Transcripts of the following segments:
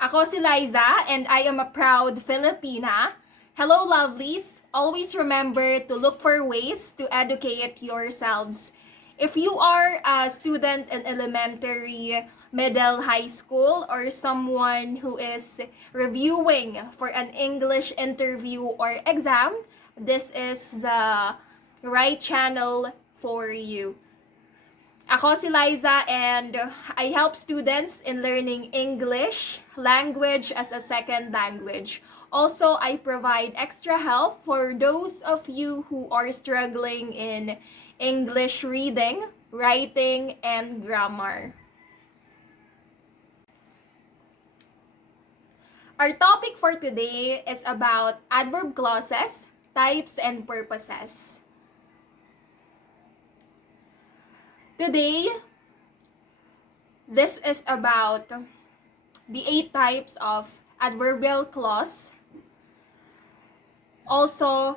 Ako si Liza and I am a proud Filipina. Hello lovelies! Always remember to look for ways to educate yourselves. If you are a student in elementary, middle, high school, or someone who is reviewing for an English interview or exam, this is the right channel for you. Ako si Liza and I help students in learning English language as a second language. Also, I provide extra help for those of you who are struggling in English reading, writing, and grammar. Our topic for today is about adverb clauses, types, and purposes. Today, this is about the 8 types of adverbial clause. Also,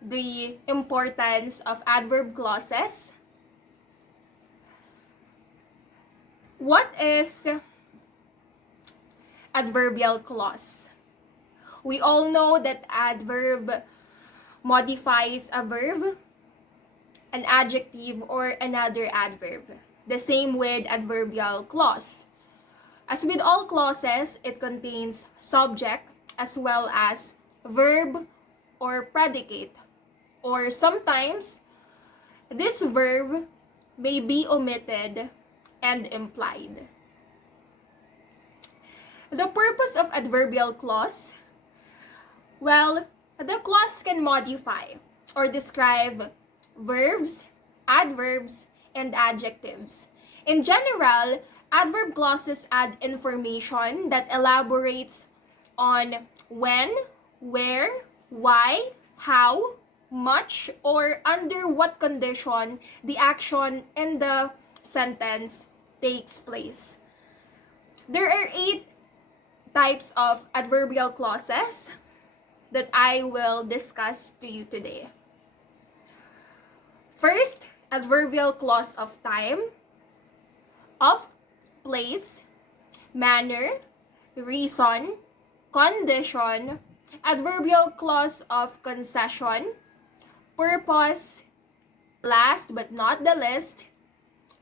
the importance of adverb clauses. What is adverbial clause? We all know that adverb modifies a verb, an adjective, or another adverb. The same with adverbial clause. As with all clauses, it contains subject as well as verb or predicate. Or sometimes, this verb may be omitted and implied. The purpose of adverbial clause? Well, the clause can modify or describe verbs, adverbs, and adjectives. In general, adverb clauses add information that elaborates on when, where, why, how, much, or under what condition the action in the sentence takes place. There are 8 types of adverbial clauses that I will discuss to you today. First, adverbial clause of time, of place, manner, reason, condition, adverbial clause of concession, purpose, last but not the least,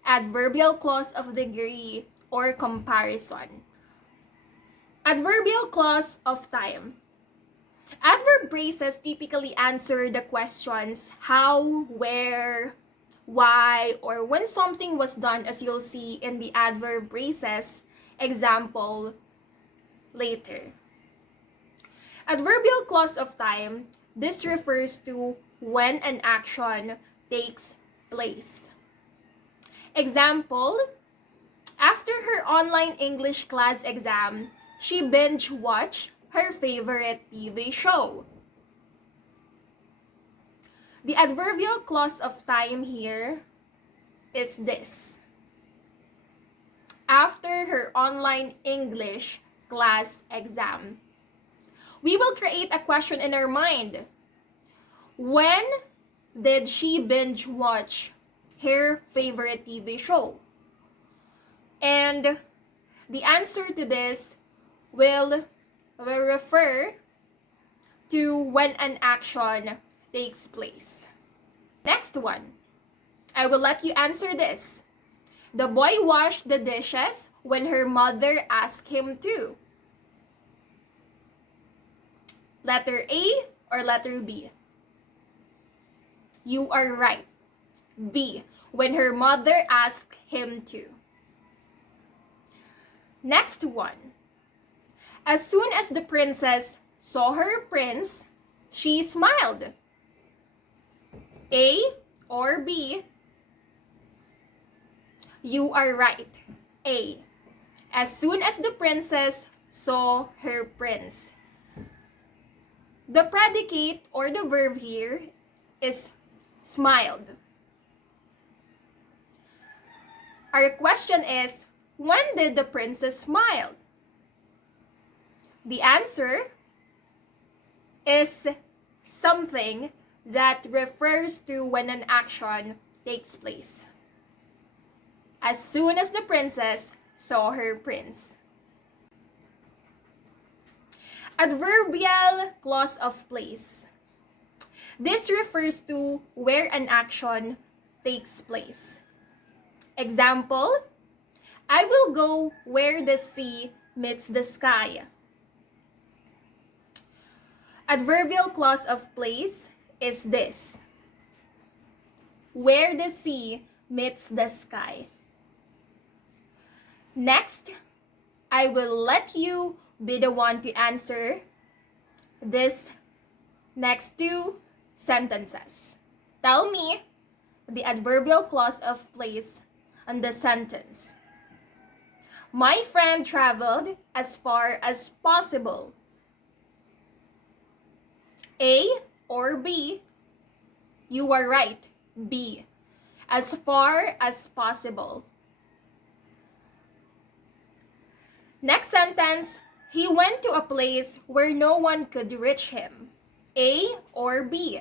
adverbial clause of degree or comparison. Adverbial clause of time. Adverb phrases typically answer the questions how, where, why, or when something was done, as you'll see in the adverb phrases example later. Adverbial clause of time, this refers to when an action takes place. Example, after her online English class exam, she binge-watched her favorite TV show. The adverbial clause of time here is this. After her online English class exam. We will create a question in our mind. When did she binge watch her favorite TV show? And the answer to this will refer to when an action takes place. Next one. I will let you answer this. The boy washed the dishes when her mother asked him to. Letter A or letter B? You are right. B. When her mother asked him to. Next one. As soon as the princess saw her prince, she smiled. A or B? You are right. A. As soon as the princess saw her prince. The predicate or the verb here is smiled. Our question is, when did the princess smile? The answer is something that refers to when an action takes place. As soon as the princess saw her prince. Adverbial clause of place. This refers to where an action takes place. Example, I will go where the sea meets the sky. Adverbial clause of place is this: where the sea meets the sky. Next, I will let you be the one to answer this next two sentences. Tell me the adverbial clause of place on the sentence. My friend traveled as far as possible. A or B? You are right, B. As far as possible. Next sentence, he went to a place where no one could reach him. A or B?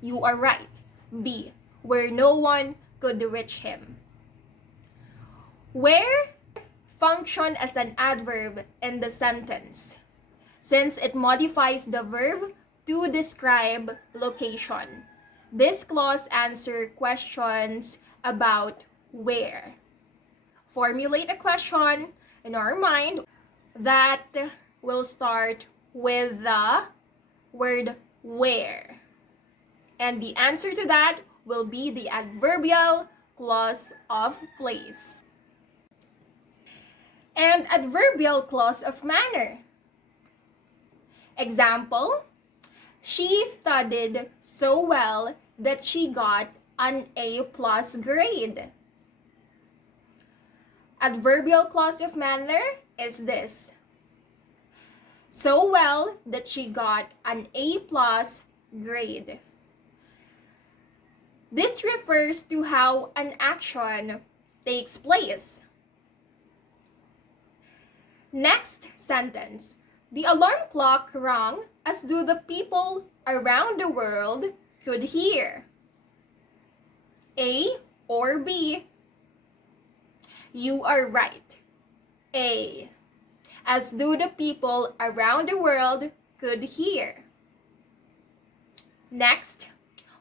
You are right, B. Where no one could reach him. Where function as an adverb in the sentence, since it modifies the verb to describe location. This clause answers questions about where. Formulate a question in our mind that will start with the word where. And the answer to that will be the adverbial clause of place. And adverbial clause of manner. Example, she studied so well that she got an A+ grade. Adverbial clause of manner is this: so well that she got an A+ grade. This refers to how an action takes place. Next sentence. The alarm clock rang as though the people around the world could hear. A or B? You are right. A. As though the people around the world could hear. Next,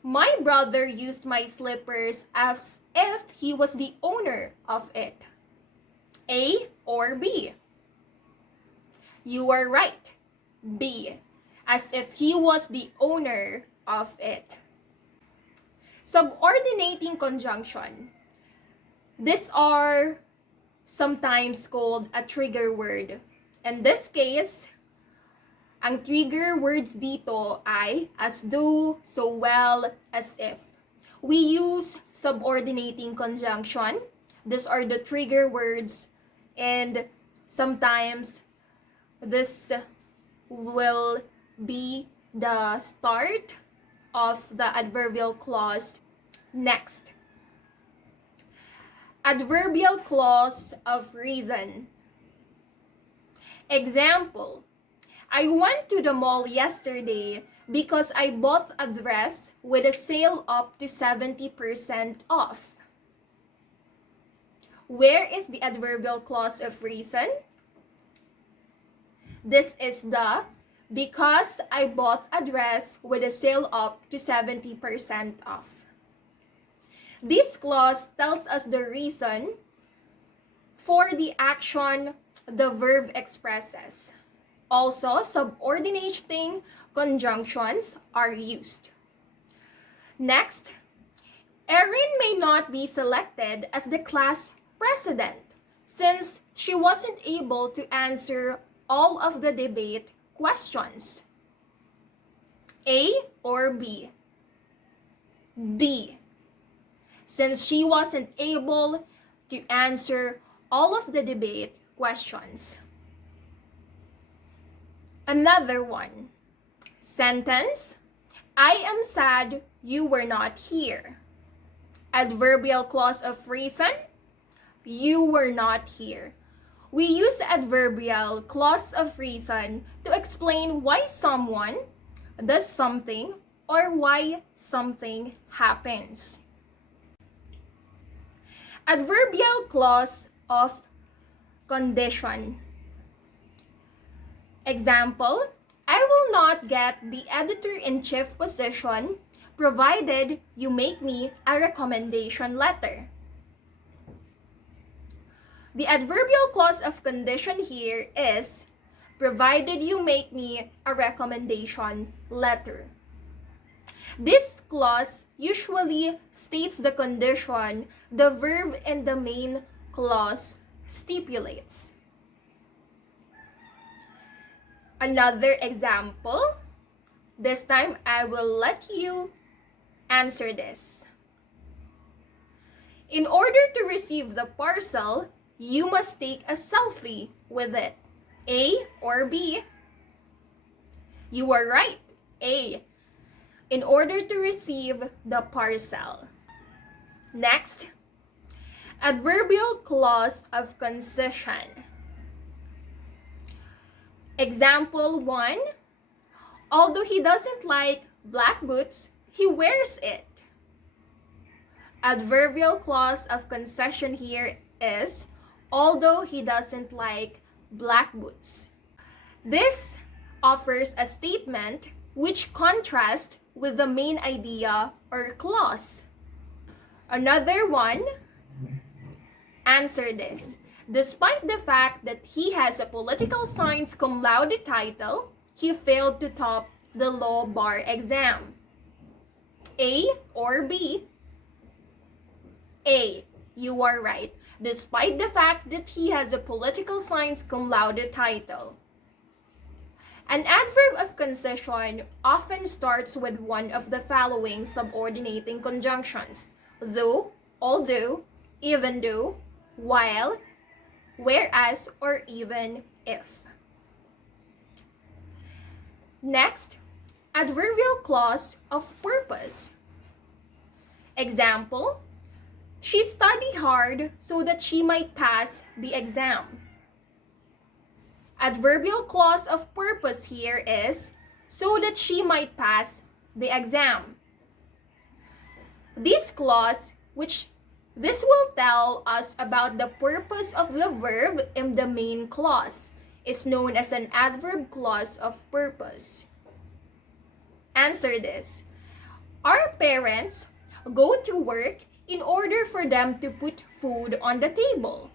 my brother used my slippers as if he was the owner of it. A or B? You are right. B. As if he was the owner of it. Subordinating conjunction. These are sometimes called a trigger word. In this case, ang trigger words dito ay as though, so well, as if. We use subordinating conjunction. These are the trigger words, and sometimes this will be the start of the adverbial clause. Next, adverbial clause of reason. Example, I went to the mall yesterday because I bought a dress with a sale up to 70% off. Where is the adverbial clause of reason? This is the because I bought a dress with a sale up to 70% off. This clause tells us the reason for the action the verb expresses. Also, subordinating conjunctions are used. Next, Erin may not be selected as the class president since she wasn't able to answer all of the debate questions. A or B? B. Since she wasn't able to answer all of the debate questions. Another one. Sentence, I am sad you were not here. Adverbial clause of reason, you were not here. We use the adverbial clause of reason to explain why someone does something or why something happens. Adverbial clause of condition. Example, I will not get the editor-in-chief position provided you make me a recommendation letter. The adverbial clause of condition here is provided you make me a recommendation letter. This clause usually states the condition the verb in the main clause stipulates. Another example, this time I will let you answer this. In order to receive the parcel, you must take a selfie with it. A or B? You are right, A. In order to receive the parcel. Next, adverbial clause of concession. Example 1, although he doesn't like black boots, he wears it. Adverbial clause of concession here is although he doesn't like black boots. This offers a statement which contrasts with the main idea or clause. Another one, answer this. Despite the fact that he has a political science cum laude title, he failed to top the law bar exam. A or B? A. You are right. Despite the fact that he has a political science cum laude title. An adverb of concession often starts with one of the following subordinating conjunctions: though, although, even though, while, whereas, or even if. Next, adverbial clause of purpose. Example, she studied hard so that she might pass the exam. Adverbial clause of purpose here is so that she might pass the exam. This clause, this will tell us about the purpose of the verb in the main clause, is known as an adverb clause of purpose. Answer this. Our parents go to work in order for them to put food on the table.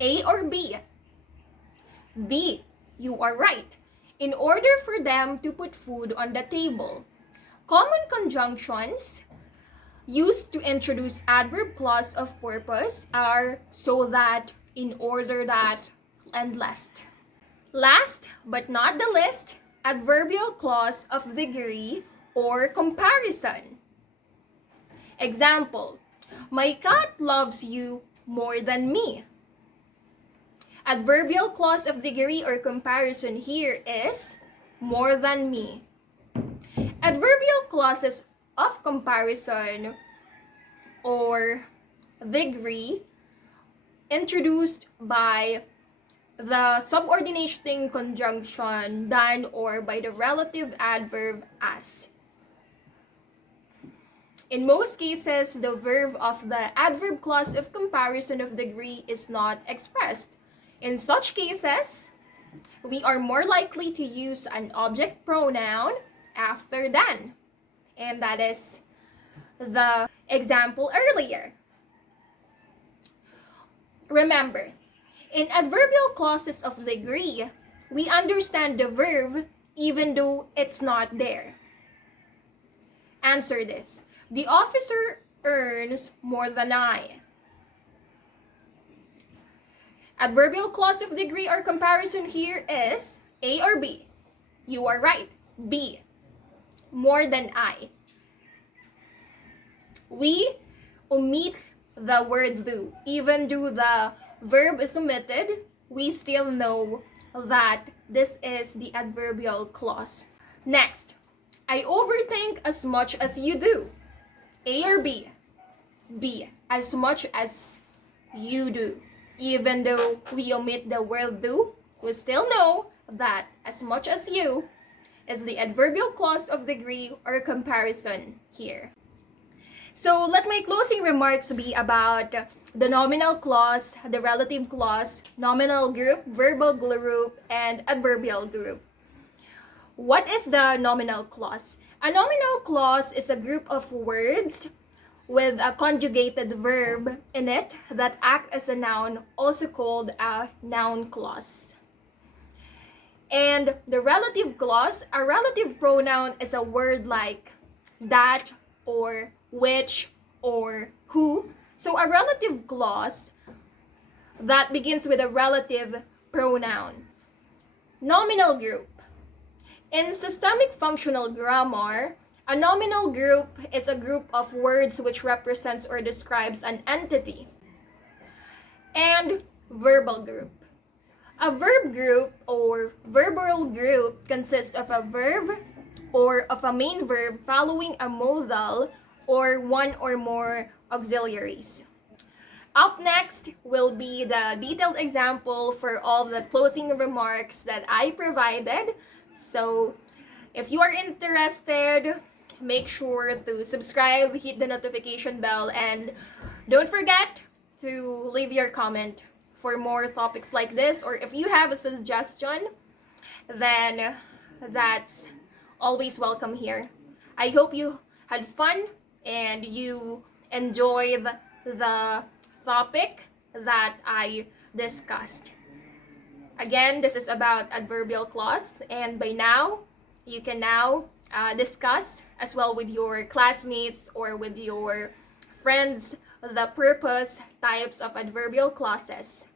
A or B? B. You are right. In order for them to put food on the table. Common conjunctions used to introduce adverb clause of purpose are so that, in order that, and lest. Last but not the least, adverbial clause of degree or comparison. Example, my cat loves you more than me. Adverbial clause of degree or comparison here is more than me. Adverbial clauses of comparison or degree introduced by the subordinating conjunction than or by the relative adverb as. In most cases, the verb of the adverb clause of comparison of degree is not expressed. In such cases, we are more likely to use an object pronoun after than. And that is the example earlier. Remember, in adverbial clauses of degree, we understand the verb even though it's not there. Answer this. The officer earns more than I. Adverbial clause of degree or comparison here is A or B. You are right. B. More than I. We omit the word do. Even though the verb is omitted, we still know that this is the adverbial clause. Next, I overthink as much as you do. A or B? B. As much as you do. Even though we omit the word do, we still know that as much as you is the adverbial clause of degree or comparison here. So let my closing remarks be about the nominal clause, the relative clause, nominal group, verbal group, and adverbial group. What is the nominal clause? A nominal clause is a group of words with a conjugated verb in it that act as a noun, also called a noun clause. And the relative clause, a relative pronoun is a word like that or which or who. So a relative clause that begins with a relative pronoun. Nominal group. In systemic functional grammar, a nominal group is a group of words which represents or describes an entity. And verbal group. A verb group or verbal group consists of a verb or of a main verb following a modal or one or more auxiliaries. Up next will be the detailed example for all the closing remarks that I provided. So if you are interested, make sure to subscribe, hit the notification bell, and don't forget to leave your comment for more topics like this. Or if you have a suggestion, then that's always welcome here. I hope you had fun and you enjoyed the topic that I discussed. Again, this is about adverbial clause, and by now, you can now discuss as well with your classmates or with your friends the purpose types of adverbial clauses.